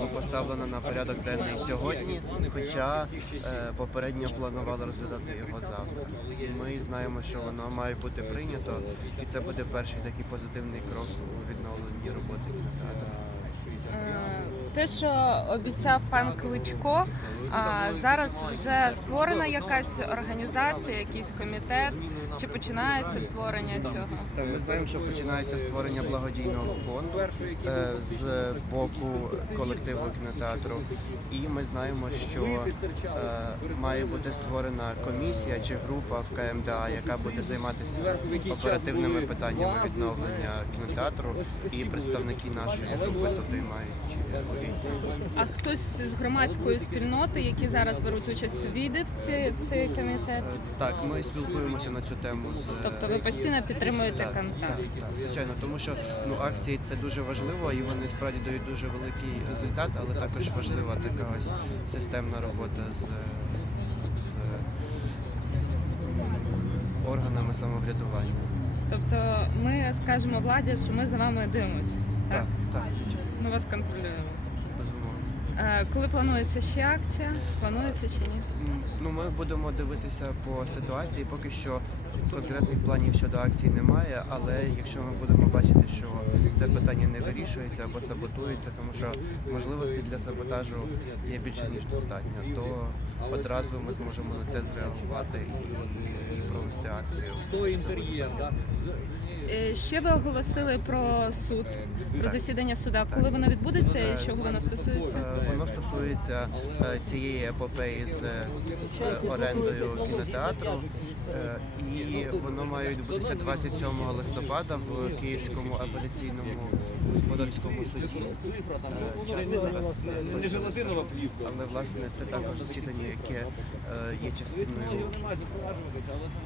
було поставлено на порядок денний сьогодні, хоча е, попередньо планували розглядати його завтра. Ми знаємо, що воно має бути прийнято, і це буде перший такий позитивний крок у відновленні роботи кінотеатру. Те, що обіцяв пан Кличко, а зараз вже створена якась організація, якийсь комітет, чи починається створення цього? Так, ми знаємо, що починається створення благодійного фонду е, з боку колективу кінотеатру, і ми знаємо, що е, має бути створена комісія чи група в КМДА, яка буде займатися оперативними питаннями відновлення кінотеатру, і представники нашої групи туди мають увійти. А хтось з громадської спільноти, які зараз беруть участь, війде в цей, в цей комітет? Так, ми спілкуємося на цю тему з Тобто ви постійно підтримуєте Так, контакт? так, так, звичайно, тому що ну акції це дуже важливо і вони справді дають дуже великий результат, але також важлива така ось системна робота з, з органами самоврядування. Тобто ми скажемо владі, що ми за вами дивимося, так? Так, так, Ми вас контролюємо. Е, Коли планується ще акція? Планується чи ні? Ну, ми будемо дивитися по ситуації. Поки що конкретних планів щодо акції немає, але якщо ми будемо бачити, що це питання не вирішується або саботується, тому що можливостей для саботажу є більше ніж достатньо, то одразу ми зможемо на це зреагувати і, і провести акцію. То інтер'єр? Е, Ще ви оголосили про суд, про засідання суда. Коли воно відбудеться і чого воно стосується? Е, Воно стосується е, цієї епопеї з е, орендою кінотеатру, і воно має відбутися 27 листопада в Київському апеляційному господарському суді. Але власне це також засідання, яке є частиною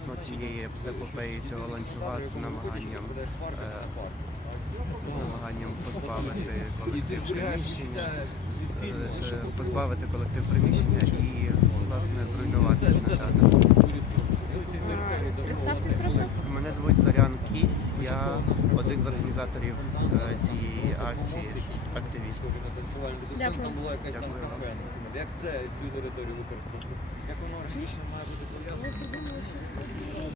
ну, цієї епопеї цього ланцюга з намаганням з намаганням позбавити колектив приміщення, е, позбавити колектив приміщення і власне зруйнувати кінотеатр. Представтесь, прошу. Мене звуть Зорян Кісь, я один з організаторів е, цієї акції, активіст. Дякую. Дякую вам. Як це цю територію використовувати? Як воно органічно має бути пов'язано?